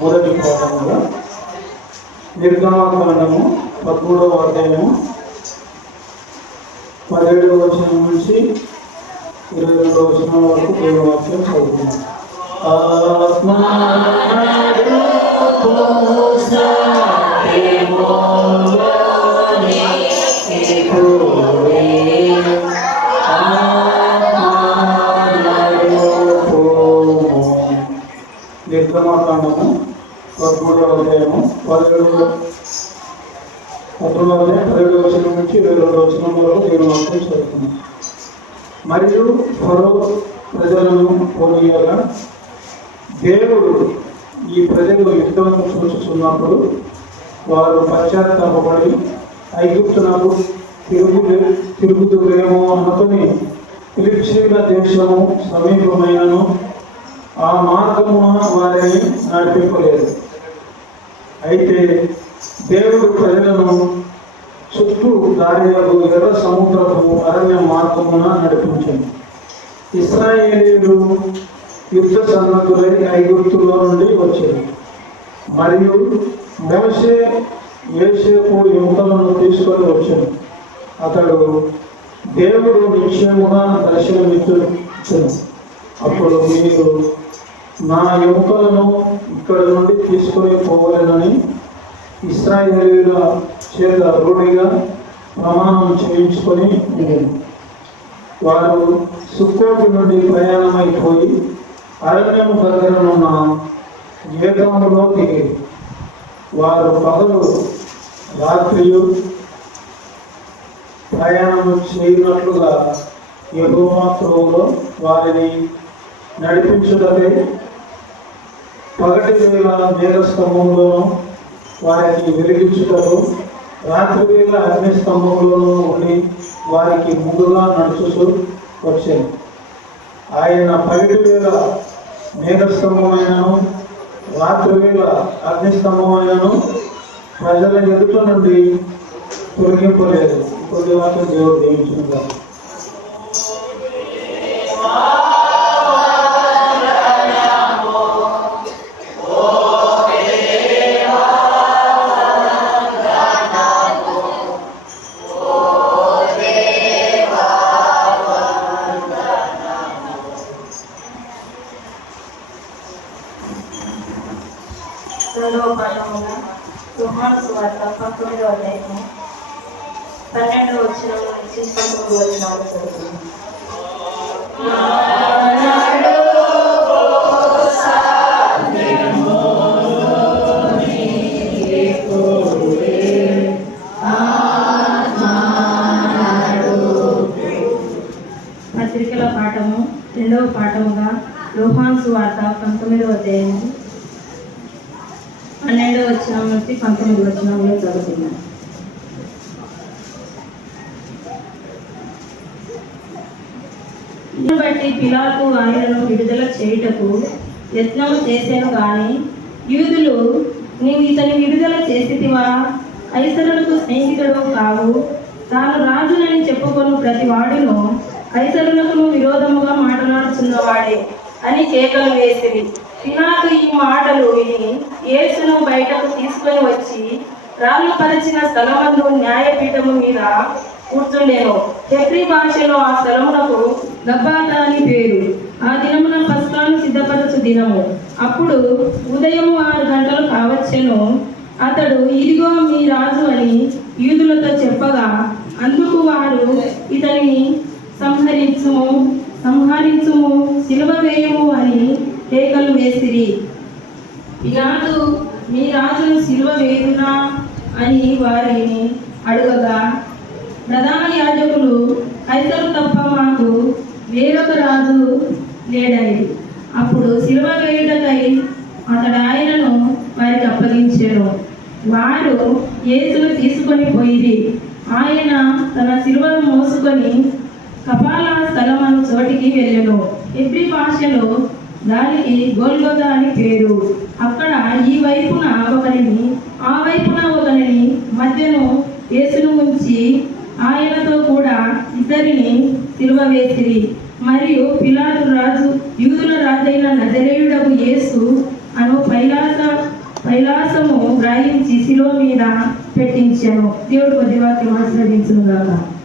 మొదటి పాఠముగా నిర్గమాకాండము 13వ అధ్యాయము 17వ వచనం నుంచి 22వ వచనం వరకు దేవుని వాక్యం చదువుతున్నాం. నిర్గమాకాండము 13వ అధ్యాయము 17వ వచనం నుంచి 22వ వచనం వరకు దేవుని వాక్యం చదువుతున్నాం. మరియు ఫరో ప్రజలను పోనీయగా దేవుడు ఈ ప్రజలు యుద్ధం చూస్తున్నప్పుడు వారు పశ్చాత్తాపడి ఐగుప్తునకు తిరుగుతులేమో అనుకుని ఫిలిష్తీయుల దేశము సమీపమైనను ఆ మార్గమున వారిని నడిపింపలేదు. అయితే దేవుడు ప్రజలను చుట్టూ దారిలకు ఎర్ర సముద్రపు అరణ్య మార్గమున నడిపించింది. ఇశ్రాయేలీయులు యుద్ధ సన్నద్ధులై ఐగుప్తులో నుండి వచ్చారు. మరియు మోషే యోసేపు ఎముకలను తీసుకొని వచ్చాడు. అతడు దేవుడు నిశ్చయముగా దర్శనమిచ్చును. అప్పుడు మీరు నా ఎముకలను ఇక్కడ నుండి తీసుకొని పోవాలని ఇశ్రాయేలీయుల చేత రూఢిగా ప్రమాణం చేయించుకొని వారు సుక్కోటి నుండి ప్రయాణమైపోయి అరణ్యం దగ్గరనున్న ఏతాములో దిగి వారు పగలు రాత్రియు ప్రయాణం చేయనట్లుగా యెహోవా త్రోవలో వారిని నడిపించుటకై పగటి వేళ మేఘస్తంభంలోనూ వారికి వెలిగించుటకు రాత్రి వేళ అగ్నిస్తంభంలోనూ ఉండి వారికి ముందుగా నడుచుతూ వచ్చాను. ఆయన పగటి వేళ మేఘస్తంభమైనను రాత్రి వేళ అగ్నిస్తంభమైనను ప్రజల ఎదుట నుండి తొలగింపలేదు. కొద్ది వాక్యం దేవుడు దీవించుగా. రెండవ పాఠముగా యోహాను సువార్త 19వ అధ్యాయము 12వ వచనం నుంచి 19వ వచనం చదువుతున్నాం. పత్రికల పాఠము 2వ పాఠముగా యోహాను సువార్త 19వ అధ్యాయము 12వ వచనం నుంచి 19వ వచనంలో చదువుతున్నాం. దీన్ని బట్టి పిలాతు ఆయనను విడుదల చేయుటకు యత్నం చేశాను కానీ యూదులు, నీవు ఇతని విడుదల చేసితివా? కైసరులకు స్నేహితుడు కావు, తాను రాజునని చెప్పుకొని ప్రతి వాడును కైసరులకు విరోధముగా మాట్లాడుతున్నవాడే అని కేకలు వేసిరి. పిలాతు ఈ మాటలు విని యేసును బయటకు తీసుకొని వచ్చి రాళ్ళు పరిచిన స్థలమందు న్యాయపీఠము మీద కూర్చుండెను. హెబ్రీ భాషలో ఆ స్థలమునకు గబ్బాతా అని పేరు. ఆ దినమున పస్కాను సిద్ధపరచు దినము. అప్పుడు ఉదయం 6 గంటలు కావచ్చెను. అతడు, ఇదిగో మీ రాజు అని యూదులతో చెప్పగా, అందుకు వారు, ఇతనిని సంహరించుము, సిలువ వేయము అని కేకలు వేసిరి. పిలాతు, మీ రాజును సిలువ వేయునా అని వారిని అడుగగా, ప్రధాన యాజకులు, కైసరు తప్ప మాకు వేరొక రాజు లేడని. అప్పుడు సిలువ వేయుటకై అతడు ఆయనను వారికి అప్పగించారు. వారు యేసును తీసుకొని పోయిరి. ఆయన తన సిలువను మోసుకొని కపాల స్థలమను చోటికి వెళ్ళెను. హెబ్రీ భాషలో దానికి గొల్గొతా అని పేరు. అక్కడ ఈ వైపున ఒకరిని, ఆ వైపున ఒకరిని మధ్యను యేసును ఉంచి ఆయనతో కూడా ఇద్దరిని సిలువ వేసిరి. మరియు పిలాతు రాజు, యూదుల రాజైన నజరేయుడగు యేసు అను కైలాసము గ్రహించి శిలువ మీద పెట్టించాను. దేవుడు కొద్ది వాక్యం ఆశీర్వదించును గాక.